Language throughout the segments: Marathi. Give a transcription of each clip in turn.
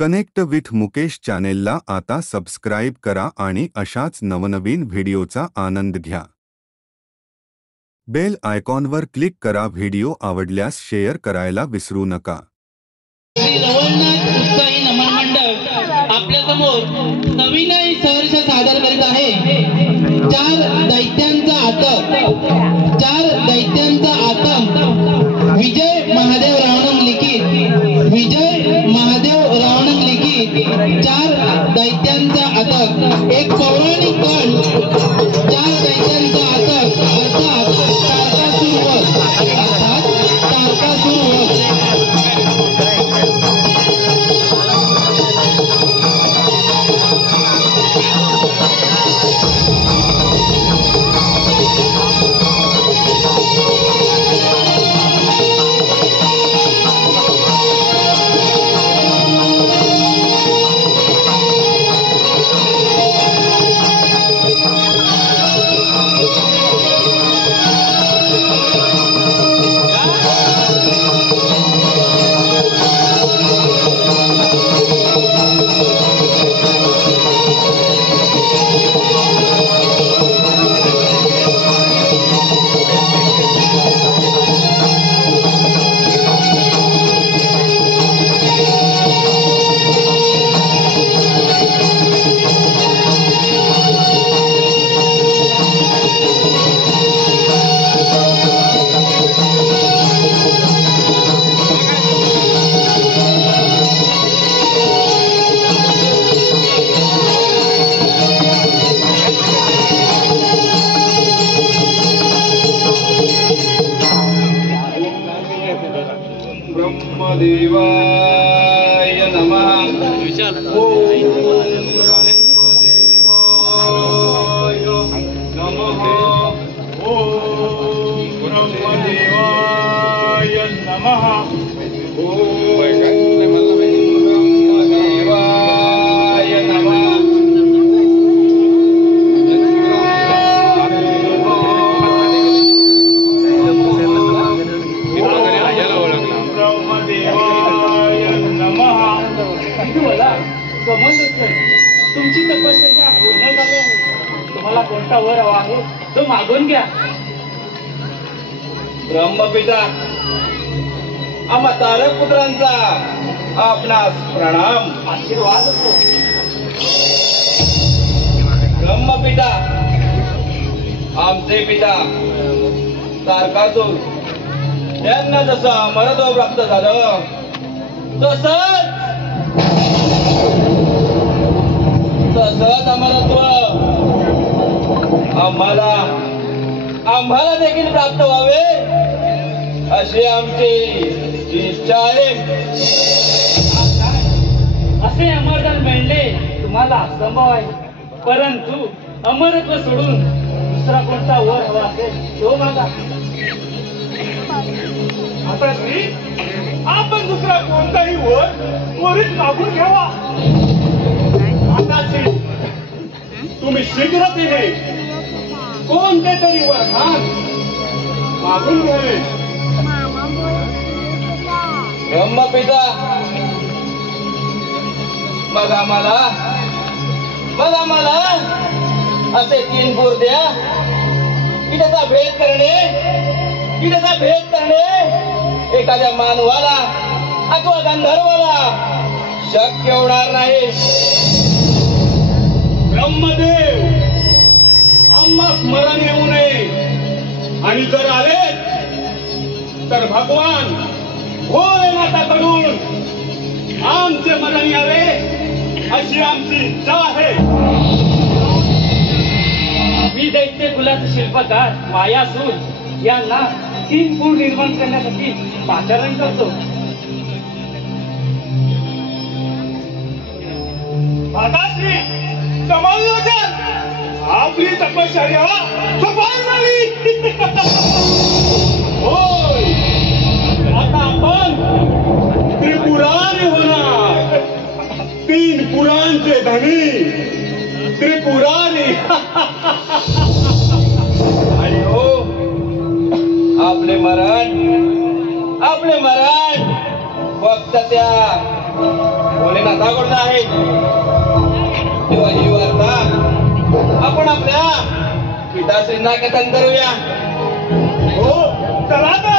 कनेक्ट विथ मुकेश चॅनेलला आता सबस्क्राइब करा आणि अशाच नवनवीन व्हिडिओचा आनंद घ्या। बेल आयकॉनवर क्लिक करा। व्हिडिओ आवडल्यास शेअर करायला विसरू नका। उत्साही नमन मंडळ आपल्या समोर नवीन सहर्ष सादर करीत आहे। चार दैत्यांचा आतंक विजय महादेव रावणम लिखित चार दैत्यांचा आतंक एक पौराणिक कण। चार दैत्यांचा आतंक अर्थात तारकासुर देवाय नमः। ओम ब्रह्मदेवाय नमः। तुमची तपश्चर्या पूर्ण झाली आहे। तुम्हाला कोणता वर हवा आहे तो मागून घ्या। ब्रह्मपिता आम्हा तारक पुत्रांचा आपणास प्रणाम। आशीर्वाद असो। ब्रह्मपिता आमचे पिता तारकासुर यांना जसं अमरत्व प्राप्त झालं तसंच अमरत्व आम्हाला देखील प्राप्त व्हावे अशी आमची इच्छा आहे। असे अमरदान मिळणे तुम्हाला असंभव आहे, परंतु अमरत्व सोडून दुसरा कोणता वर हवा असेल तो मागा। आता आपण दुसरा कोणताही वर त्वरित मागून घ्यावा। तुम्ही शीघ्रतेने कोणते तरी वरदान मागून घ्यावे। ब्रह्मपिता मग आम्हाला असे 3 पूर द्या की त्याचा भेद करणे एखाद्या मानवाला अथवा गंधर्वाला शक्य होणार नाही। ब्रह्मदेव आम्हा स्मरण येऊ नये आणि जर आले तर भगवान भोलेनाथाकडून आमचे मरण यावे अशी आमची इच्छा आहे। मी दैत्य कुलाचे शिल्पकार मायासूर यांना 3 पूर निर्माण करण्यासाठी पाचारण करतो। माताश्री समालोचन आपली तपश्चर्या सफल झाली। होय आता आपण त्रिपुरारी होणार। 3 पुरांचे धनी त्रिपुरारी। आणि हो आपले मरण फक्त त्या भोलेनाथाकडून आहे. तेव्हा ही वार्ता आपण आपल्या पिताश्रींना कथन करूया. हो चला तर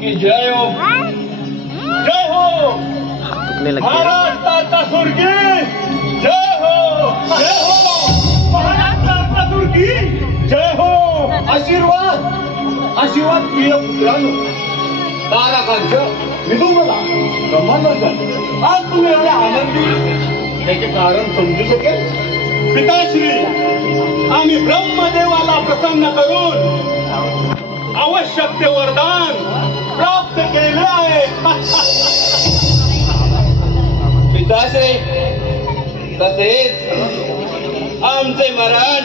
की जय हो, जय हो महाराष्ट्राचा सुरगी, जय हो, जय हो महाराष्ट्राचा सुरगी, जय हो. आशीर्वाद आशीर्वाद प्रिय पुत्रांनो, ताराकांचं मी तुम्हाला ब्रह्मांड झालं. आज तुम्ही एवढे आनंदी याचे कारण समजू शकेल. पिताश्री, आम्ही ब्रह्मदेवाला प्रसन्न करून आवश्यक ते वरदान प्राप्त केले आहे. पिताश्री, तसेच आमचे मरण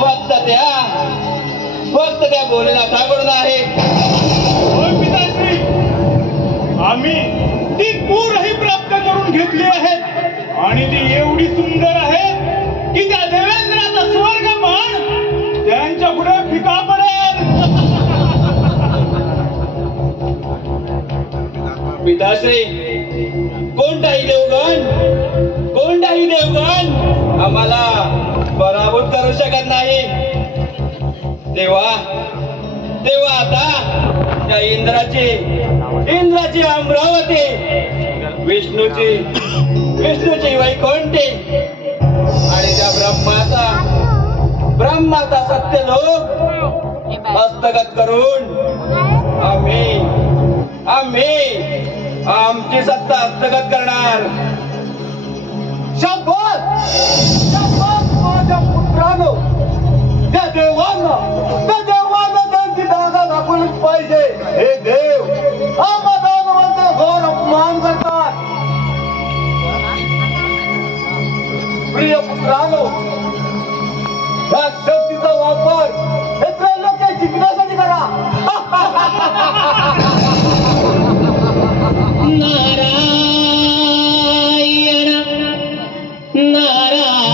फक्त त्या भोलेनाथाकडून आहे. होय पिताश्री, आम्ही ती पूरही प्राप्त करून घेतली आहे आणि ती एवढी सुंदर आहे की त्या देवेंद्राचा स्वर्गमान त्यांच्या पुढे फिका पडेल. पिताश्री, कोणताही देवगण आम्हाला पराभूत करू शकत नाही. तेव्हा आता त्या इंद्राची अमरावती, विष्णूची वैकुंठी आणि त्या ब्रह्माचा सत्यलोक हस्तगत करून आम्ही आमची सत्ता हस्तगत करणार. शाबास माझ्या पुत्रांनो, त्या देवांना त्यांची जागा दाखवलीच पाहिजे. हे देव आम्हाला घोर अपमान करतात. प्रिय पुत्रांनो, या शक्तीचा वापर हे त्रैलोक्य जिंकण्यासाठी करा. नारायण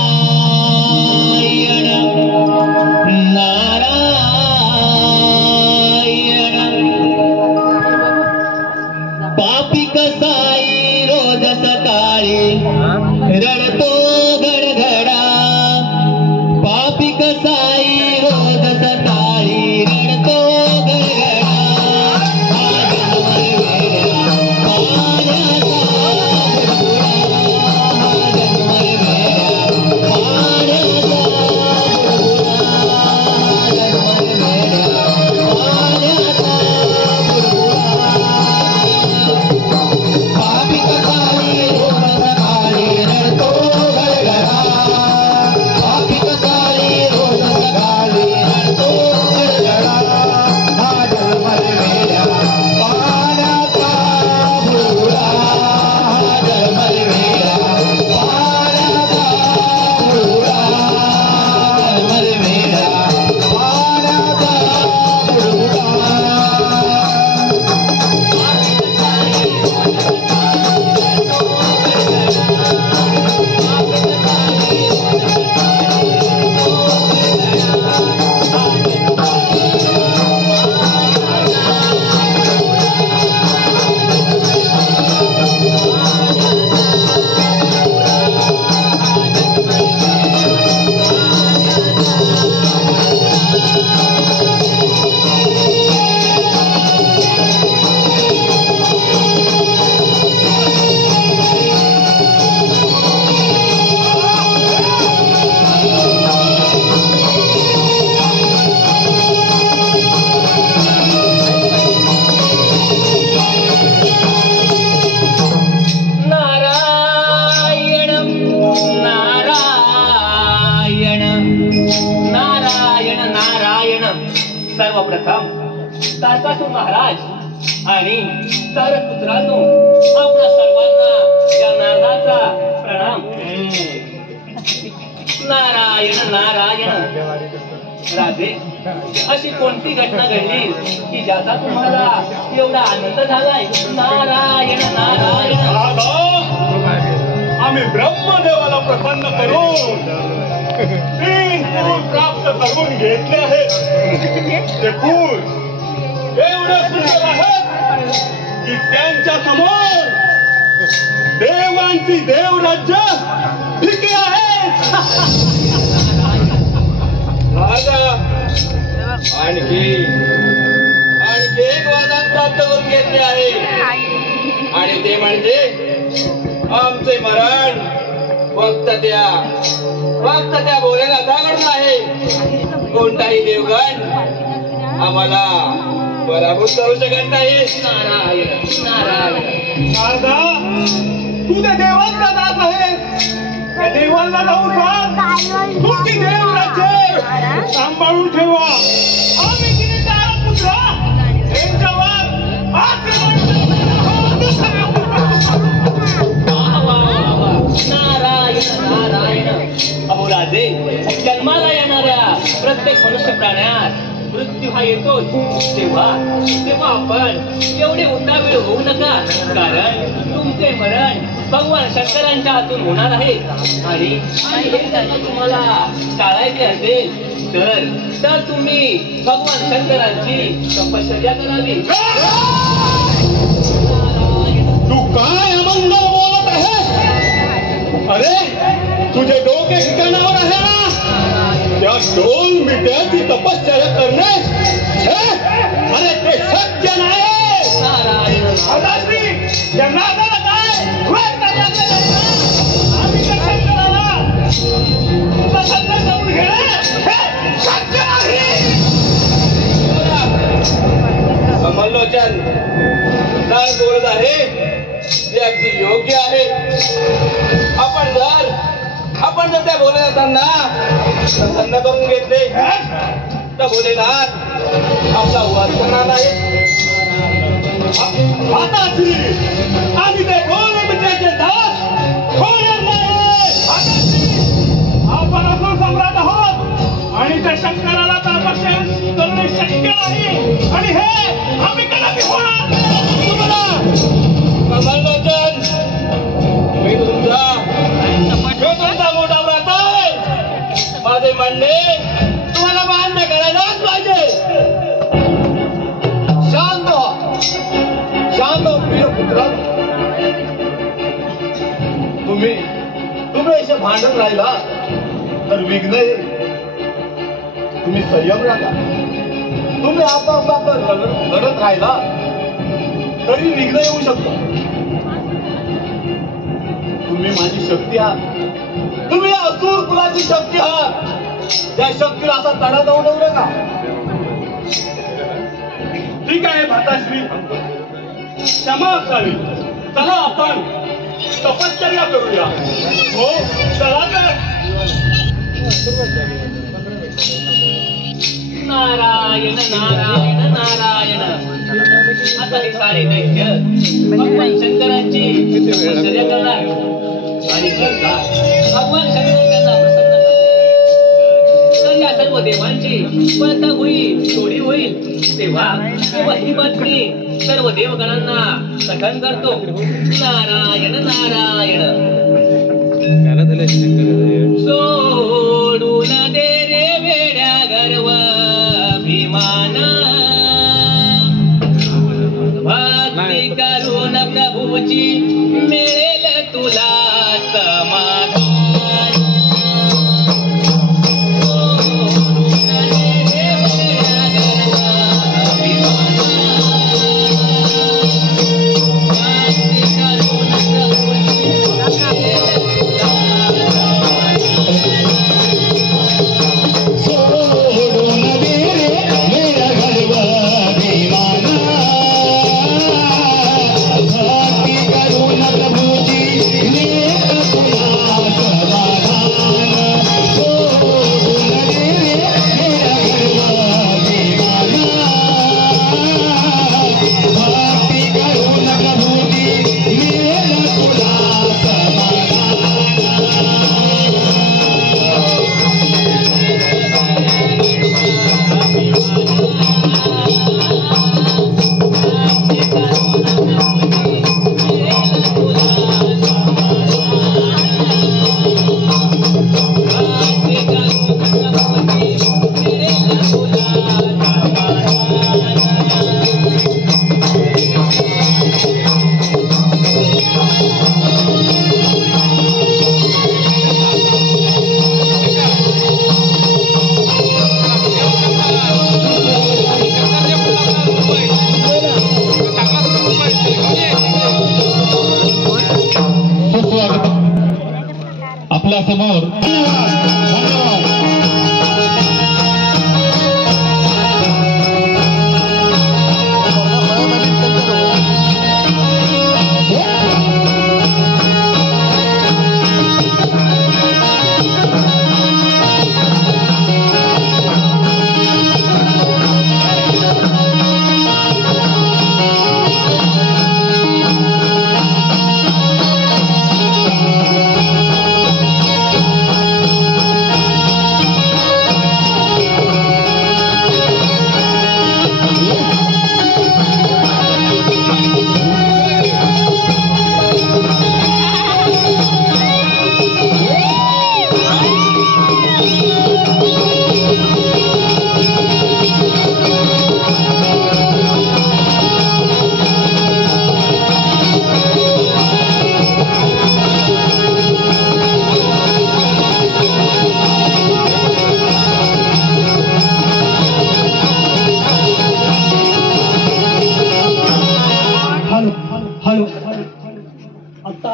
नारायण. सर्वप्रथम तारकासूर महाराज आणि तारक पुत्रांनो, आपल्या सर्वांना या नारदाचा प्रणाम. नारायण नारायण. राजे, अशी कोणती घटना घडली की ज्याचा तुम्हाला एवढा आनंद झालाय? नारायण नारायण. आम्ही ब्रह्मदेवाला प्रसन्न करून 3 पूर प्राप्त करून घेतले आहेत. ते पूर एवढे सुंदर आहेत की त्यांच्या समोर देवांची देवराज्य फिके आहेत. आणखी एक वरदान प्राप्त करून घेतले आहे आणि ते म्हणजे आमचे मरण फक्त त्या भोलेनाथाकडून आहे. कोणताही देवगण आम्हाला पराभूत करू शकत नाही. नारायण नारायण. नारदा, तू त्या देवांचा दास आहेस. त्या देवांना जाऊन सांग, तुमची देवराज्य सांभाळून ठेवा. आम्ही तिने तारपुत्र यांच्यावर नारायण नारायण. अहो राजे, जन्माला येणाऱ्या प्रत्येक मनुष्य प्राण्यात मृत्यू हा येतोच. तेव्हा आपण एवढे उतावीळ होऊ नका, कारण तुमचे मरण भगवान शंकरांच्या हातून होणार आहे. आणि हे जर तुम्हाला टाळायचे असेल तर तुम्ही भगवान शंकरांची तपश्चर्या करावी. तू काय अमंगल बोलत आहेस? अरे, तुझे डोके ठिकाणावर आहे ना? त्या डोल मिट्याची तपश्चर्या करणे अरे ते शक्य नाही. या नागाला काय आम्ही शंकराला प्रसन्न करून घेणे हे शक्य नाही. कमलोचन काय बोलत आहे ते अगदी योग्य आहे. आपण जर त्या भोलेनाथांना प्रसन्न करून घेतले तर भोलेनाथ आपला वाद करणार नाही. आता आम्ही ते भोले मित्राचे दास होणार नाही. आपण असं सम्राट आहोत आणि त्या शंकराला तपश्चर्या करणे शक्य नाही आणि हे आम्ही कदापि होणार नाही. कमलोचन, मी तुमचा मोठा व्रत आहे. माझे म्हणणे तुम्हाला मान्य करायलाच पाहिजे. शांत प्रिय पुत्रा, तुम्ही असे भांडण राहिला तर विघ्न येईल. तुम्ही संयम राहा. तुम्ही आपापला लढत राहिला तरी विघ्न येऊ शकतो. तुम्ही माझी शक्ती आहात. तुम्ही असुर कुलाची शक्ती आहात. त्या शक्तीला असा तडा जाऊ देऊ नका. ठीक आहे भ्राताश्री, क्षमा असावी. चला आपण तपश्चर्या करूया. हो, चला तर. नारायण नारायण नारायण. आता हे सारे दैत्य भगवान शंकरांची तपश्चर्या करणार आणि भगवान शंकर त्यांना प्रसन्न करणार. तर या सर्व देवांची पळता होईल, थोडी होईल. तेव्हा ही बातमी सर्व देवगणांना कथन करतो. नारायण नारायण. सोडून दे रे वेड्या गर्व अभिमान, भक्ती करून प्रभूची मिळेल तुला समाधान.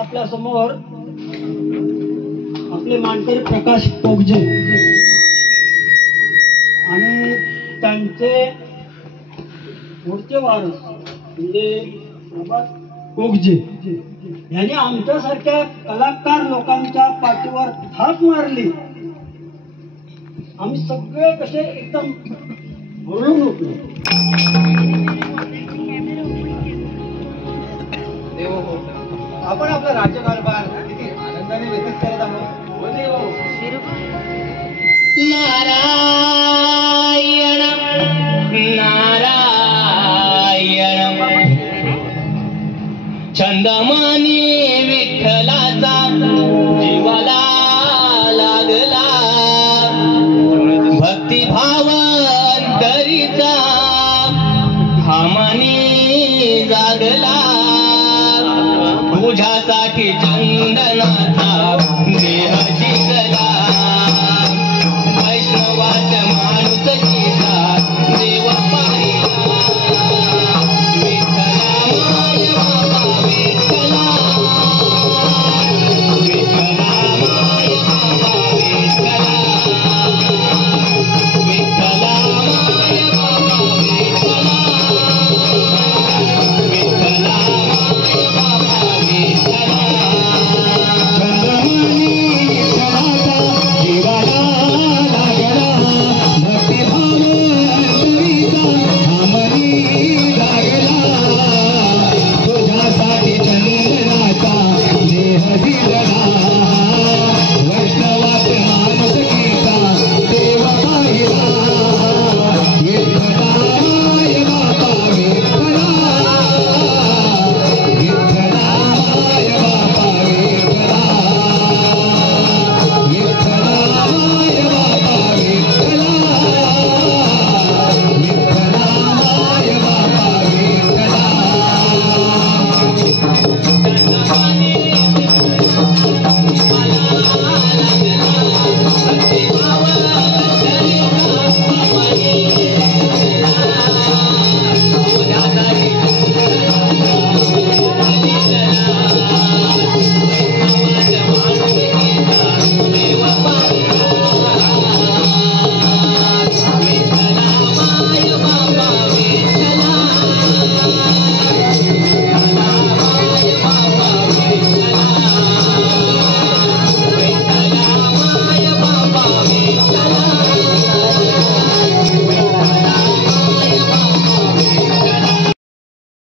आपल्या समोर आपले मानकरी प्रकाश कोगजे आणि त्यांचे पुढचे वारस म्हणजे प्रभात कोगजे यांनी आमच्यासारख्या कलाकार लोकांच्या पाठीवर थाप मारली. आम्ही सगळे कसे एकदम भरून उठलो.